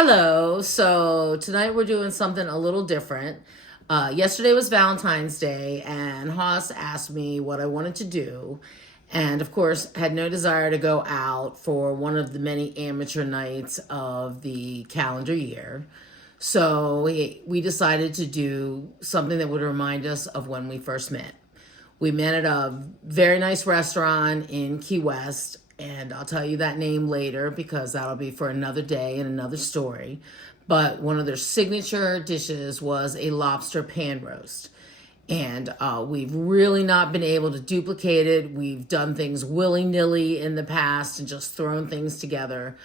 Hello. So tonight we're doing something a little different. Yesterday was Valentine's Day, and Haas asked me what I wanted to do. And of course, had no desire to go out for one of the many amateur nights of the calendar year. So we decided to do something that would remind us of when we first met. We met at a very nice restaurant in Key West, and I'll tell you that name later because that'll be for another day and another story. But one of their signature dishes was a lobster pan roast. And we've really not been able to duplicate it. We've done things willy nilly in the past and just thrown things together.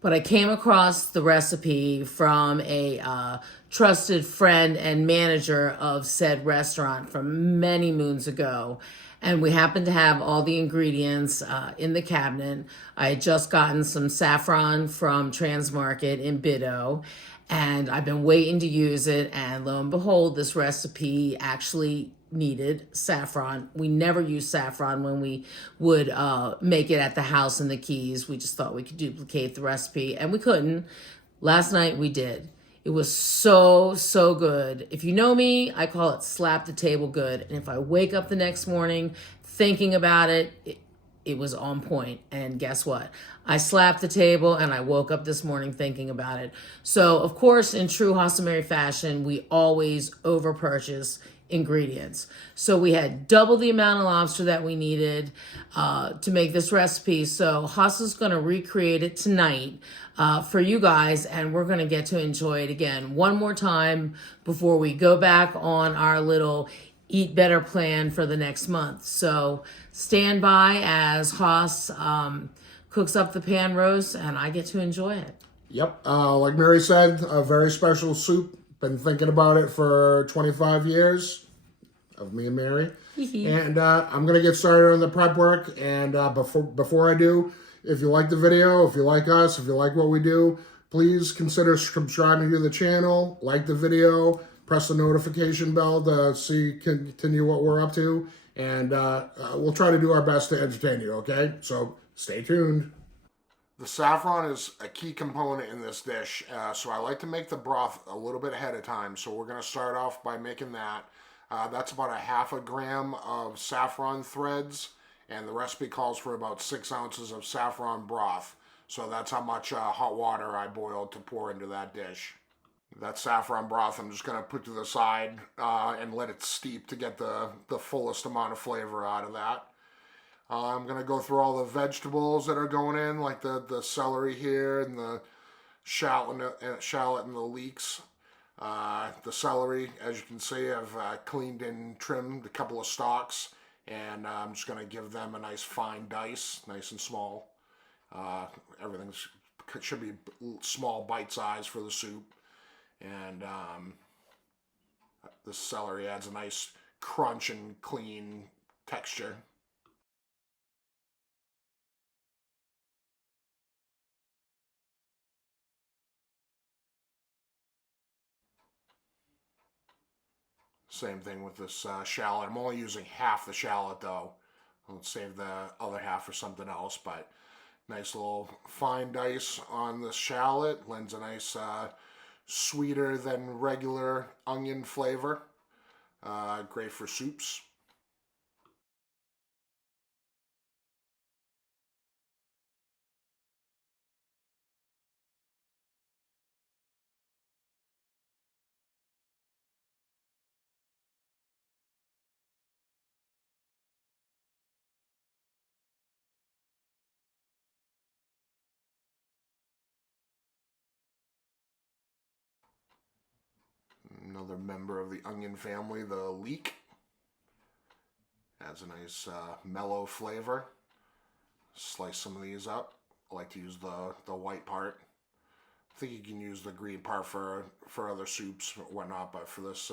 But I came across the recipe from a trusted friend and manager of said restaurant from many moons ago. And we happened to have all the ingredients in the cabinet. I had just gotten some saffron from Transmarket in Biddo, and I've been waiting to use it. And lo and behold, this recipe actually needed saffron. We never use saffron when we would make it at the house in the Keys. We just thought we could duplicate the recipe, and we couldn't. Last night we did. It was so good. If you know me, I call it slap the table good. And if I wake up the next morning thinking about it was on point. And guess what? I slapped the table and I woke up this morning thinking about it. So, of course, in true Hosamary fashion, we always over purchase ingredients. So we had double the amount of lobster that we needed to make this recipe. So Haas is going to recreate it tonight for you guys, and we're going to get to enjoy it again one more time before we go back on our little eat better plan for the next month. So stand by as Haas cooks up the pan roast, and I get to enjoy it. Yep, like Mary said, a very special soup. Been thinking about it for 25 years of me and Mary. And I'm going to get started on the prep work. And before I do, if you like the video, if you like us, if you like what we do, please consider subscribing to the channel, like the video, press the notification bell to continue what we're up to. And we'll try to do our best to entertain you, okay? So stay tuned. The saffron is a key component in this dish, so I like to make the broth a little bit ahead of time. So we're going to start off by making that. That's about a half a gram of saffron threads, and the recipe calls for about 6 ounces of saffron broth. So that's how much hot water I boiled to pour into that dish. That saffron broth I'm just going to put to the side and let it steep to get the fullest amount of flavor out of that. I'm going to go through all the vegetables that are going in, like the celery here and the shallot and the leeks. The celery, as you can see, I've cleaned and trimmed a couple of stalks, and I'm just going to give them a nice fine dice, nice and small. Everything should be small bite size for the soup. And the celery adds a nice crunch and clean texture. Same thing with this shallot. I'm only using half the shallot though. I'll save the other half for something else, but nice little fine dice on the shallot. Lends a nice sweeter than regular onion flavor. Great for soups. Another member of the onion family, the leek. Adds a nice mellow flavor. Slice some of these up. I like to use the white part. I think you can use the green part for other soups or whatnot, but for this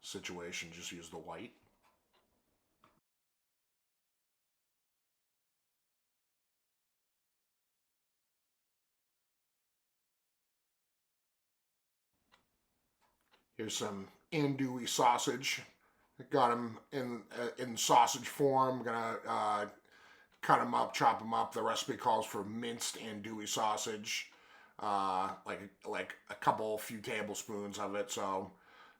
situation, just use the white. Here's some andouille sausage. Got them in sausage form. Gonna cut them up, chop them up. The recipe calls for minced andouille sausage. like a few tablespoons of it. So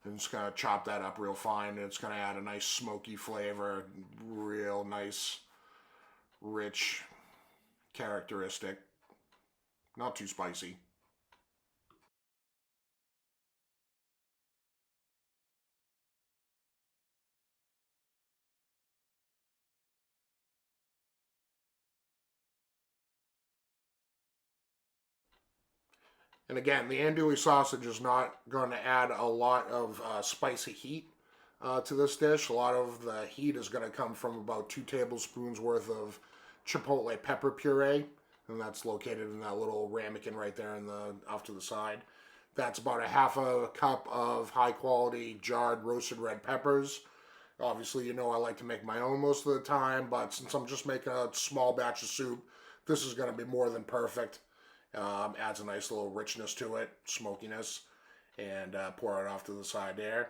I'm just gonna chop that up real fine. It's gonna add a nice smoky flavor, real nice, rich, characteristic. Not too spicy. And again, the andouille sausage is not going to add a lot of spicy heat to this dish. A lot of the heat is going to come from about 2 tablespoons worth of chipotle pepper puree, and that's located in that little ramekin right there off to the side. That's about a half a cup of high quality jarred roasted red peppers. Obviously, you know I like to make my own most of the time, but since I'm just making a small batch of soup, this is going to be more than perfect. Adds a nice little richness to it, smokiness, and pour it off to the side there.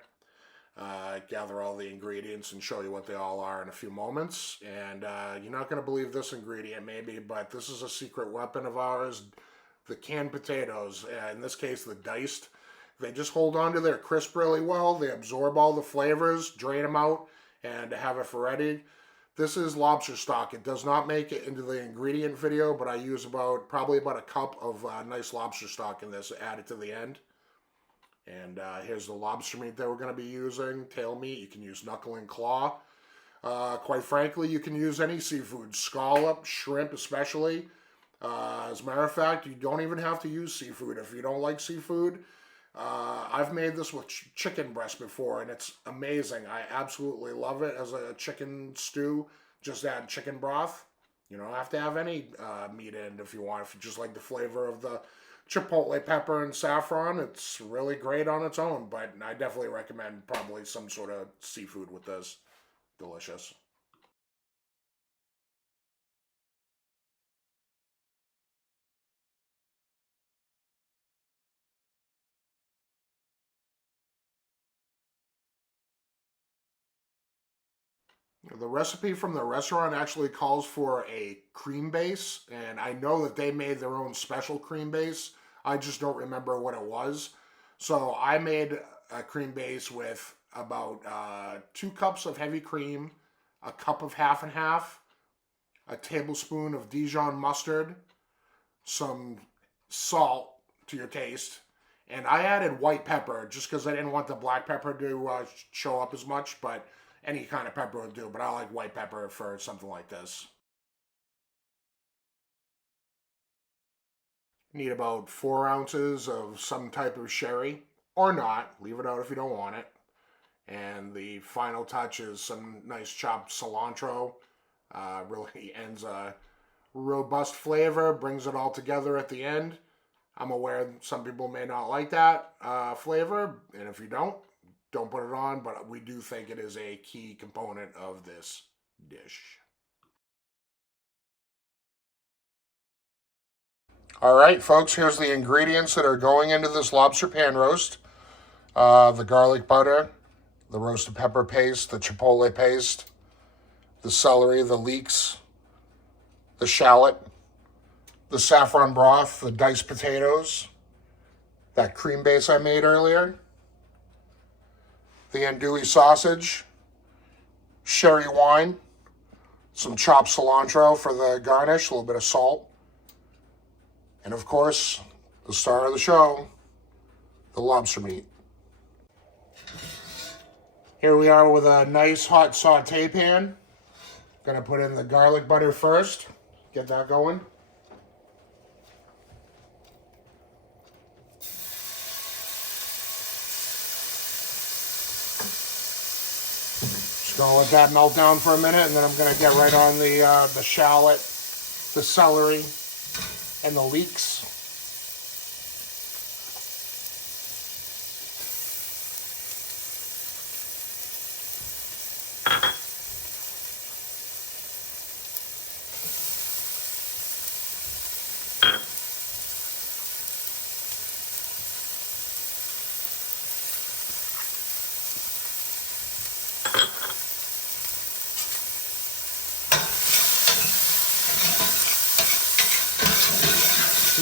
Gather all the ingredients and show you what they all are in a few moments. And you're not going to believe this ingredient maybe, but this is a secret weapon of ours. The canned potatoes, in this case the diced, they just hold on to their crisp really well. They absorb all the flavors, drain them out, and have it for ready. This is lobster stock. It does not make it into the ingredient video, but I use probably about a cup of nice lobster stock in this, add it to the end. And here's the lobster meat that we're going to be using. Tail meat, you can use knuckle and claw. Quite frankly, you can use any seafood, scallop, shrimp especially. As a matter of fact, you don't even have to use seafood. If you don't like seafood, I've made this with chicken breast before, and it's amazing. I absolutely love it as a chicken stew. Just add chicken broth. You don't have to have any meat in if you want. If you just like the flavor of the chipotle pepper and saffron, it's really great on its own. But I definitely recommend probably some sort of seafood with this. Delicious. The recipe from the restaurant actually calls for a cream base, and I know that they made their own special cream base. I just don't remember what it was. So I made a cream base with about 2 cups of heavy cream, a cup of half and half, a tablespoon of Dijon mustard, some salt to your taste, and I added white pepper just because I didn't want the black pepper to show up as much, but any kind of pepper would do, but I like white pepper for something like this. Need about 4 ounces of some type of sherry, or not. Leave it out if you don't want it. And the final touch is some nice chopped cilantro. Really ends a robust flavor, brings it all together at the end. I'm aware some people may not like that flavor, and if you don't put it on, but we do think it is a key component of this dish. All right, folks, here's the ingredients that are going into this lobster pan roast. The garlic butter, the roasted pepper paste, the chipotle paste, the celery, the leeks, the shallot, the saffron broth, the diced potatoes, that cream base I made earlier, the andouille sausage, sherry wine, some chopped cilantro for the garnish, a little bit of salt, and of course, the star of the show, the lobster meat. Here we are with a nice hot saute pan. Gonna put in the garlic butter first, get that going. Just gonna let that melt down for a minute, and then I'm gonna get right on the shallot, the celery, and the leeks.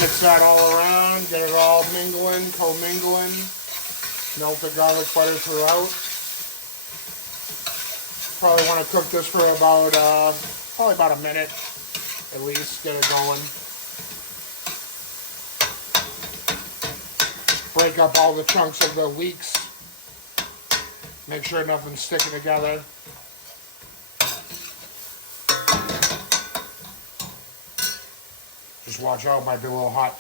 Mix that all around, get it all mingling, co-mingling. Melt the garlic butter throughout. Probably want to cook this for about, probably about a minute at least, get it going. Break up all the chunks of the leeks. Make sure nothing's sticking together. Just watch out, it might be a little hot.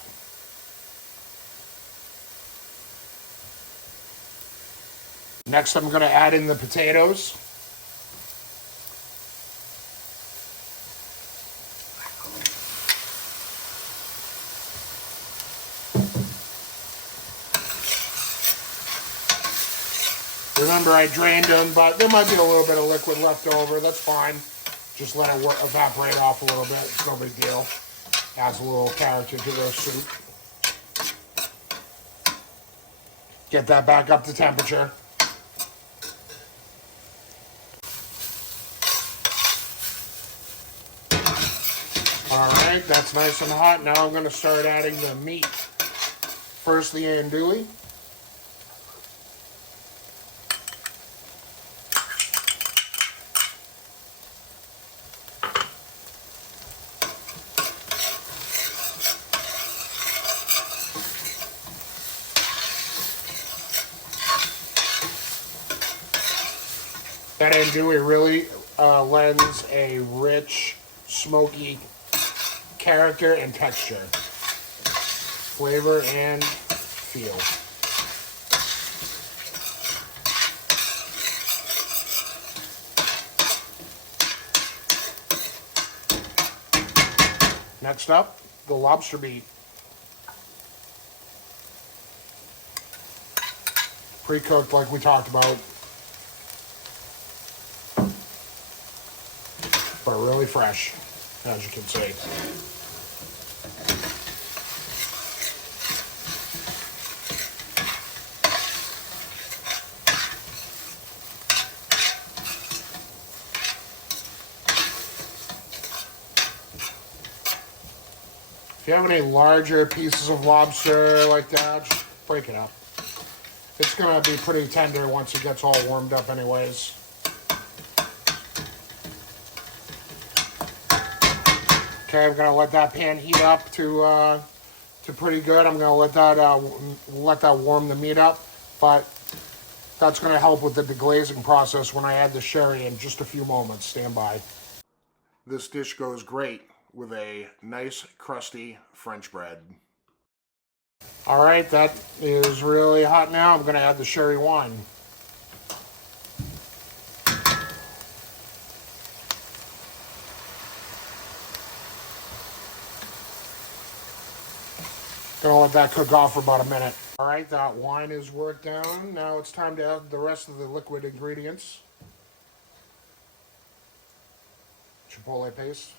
Next, I'm going to add in the potatoes. Remember, I drained them, but there might be a little bit of liquid left over. That's fine. Just let it evaporate off a little bit. It's no big deal. Adds a little character to the soup. Get that back up to temperature. Alright, that's nice and hot. Now I'm going to start adding the meat. First, the andouille. That andouille really lends a rich, smoky character and texture, flavor and feel. Next up, the lobster meat. Pre-cooked like we talked about. But really fresh, as you can see. If you have any larger pieces of lobster like that, just break it up. It's gonna be pretty tender once it gets all warmed up anyways. Okay, I'm gonna let that pan heat up to pretty good. I'm gonna let that warm the meat up, but that's gonna help with the deglazing process when I add the sherry in just a few moments. Stand by. This dish goes great with a nice crusty French bread. All right, that is really hot now. I'm gonna add the sherry wine. Gonna let that cook off for about a minute. All right, that wine is worked down. Now it's time to add the rest of the liquid ingredients. Chipotle paste.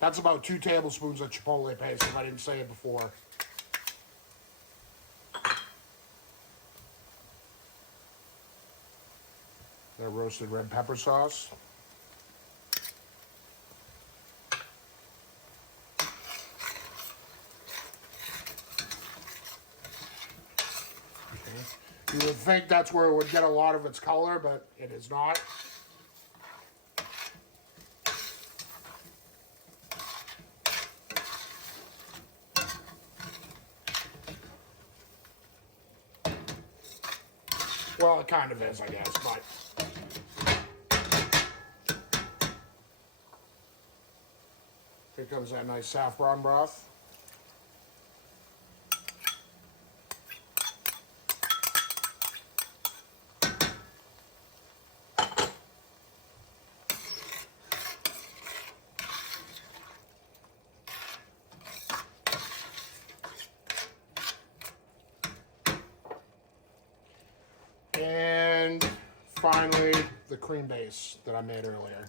That's about 2 tablespoons of chipotle paste, if I didn't say it before. The roasted red pepper sauce. Okay. You would think that's where it would get a lot of its color, but it is not. Well, it kind of is, I guess, but... Here comes that nice saffron broth. And finally, the cream base that I made earlier.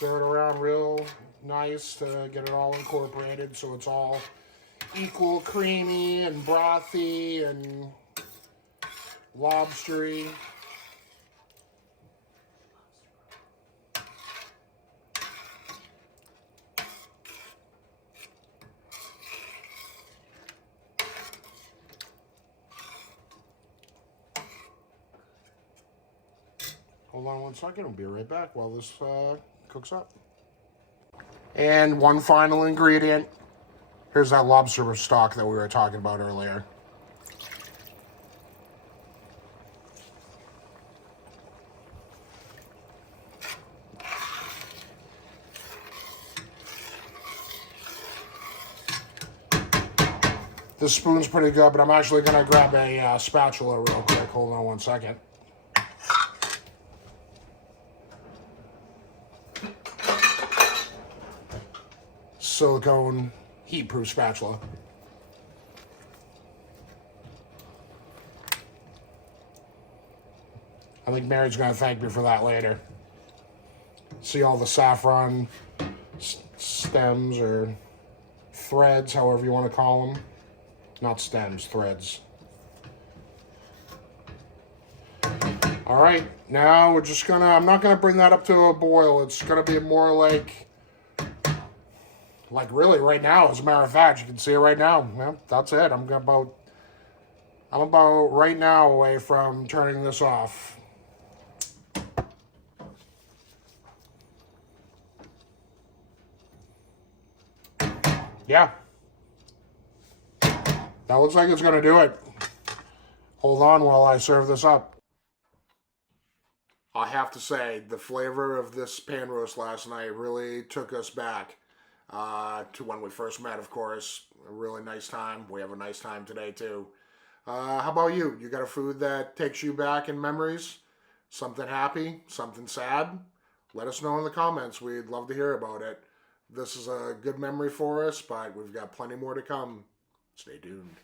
Stir it around real nice to get it all incorporated so it's all equal creamy and brothy and lobstery. Hold on one second, I'll be right back while this cooks up. And one final ingredient. Here's that lobster stock that we were talking about earlier. This spoon's pretty good, but I'm actually gonna grab a spatula real quick. Hold on one second. Silicone heat-proof spatula. I think Mary's gonna thank me for that later. See all the saffron stems or threads, however you want to call them. Not stems, threads. All right, now we're just gonna, I'm not gonna bring that up to a boil. It's gonna be more like really right now, as a matter of fact, you can see it right now. Yeah, that's it. I'm about right now away from turning this off. Yeah. That looks like it's gonna do it. Hold on while I serve this up. I have to say, the flavor of this pan roast last night really took us back to when we first met, of course. A really nice time. We have a nice time today, too. How about you? You got a food that takes you back in memories? Something happy? Something sad? Let us know in the comments. We'd love to hear about it. This is a good memory for us, but we've got plenty more to come. Stay tuned.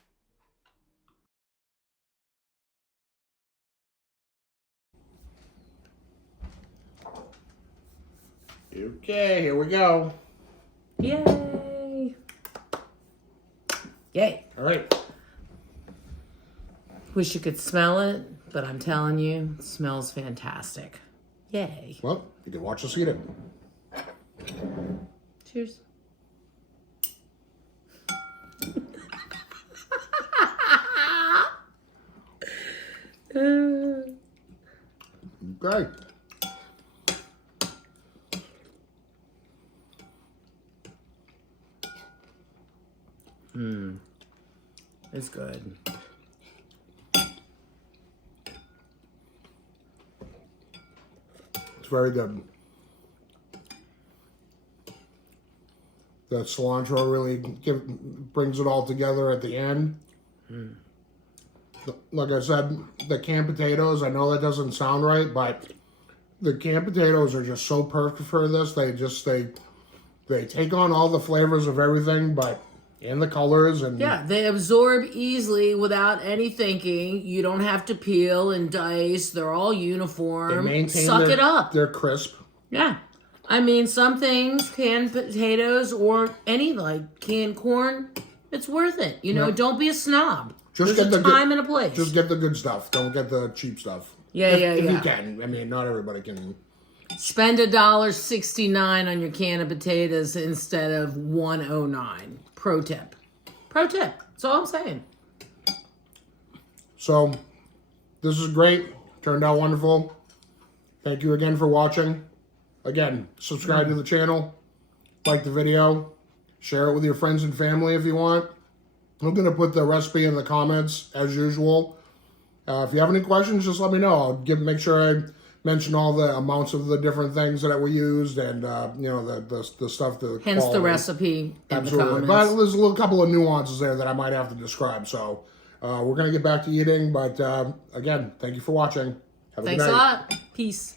Okay, here we go. Yay! Yay. All right. Wish you could smell it, but I'm telling you, it smells fantastic. Yay. Well, you can watch us eat it. Cheers. Okay. It's good. It's very good. The cilantro really brings it all together at the end. Like I said, the canned potatoes, I know that doesn't sound right, but the canned potatoes are just so perfect for this. They take on all the flavors of everything, and the colors. And yeah, they absorb easily without any thinking. You don't have to peel and dice. They're all uniform. Suck it up. They're crisp. Yeah. I mean, some things, canned potatoes or any like canned corn, it's worth it. You know, Don't be a snob. There's a time and a place. Just get the good stuff. Don't get the cheap stuff. If you can. I mean, not everybody can. Spend $1.69 on your can of potatoes instead of $1.09. Pro tip. Pro tip. That's all I'm saying. So, this is great. Turned out wonderful. Thank you again for watching. Again, subscribe to the channel. Like the video. Share it with your friends and family if you want. I'm going to put the recipe in the comments as usual. If you have any questions, just let me know. I'll make sure I mention all the amounts of the different things that we used and, the stuff. Hence quality. The recipe in the comments. But there's a couple of nuances there that I might have to describe. So we're going to get back to eating. But again, thank you for watching. Have a good night. Thanks a lot. Peace.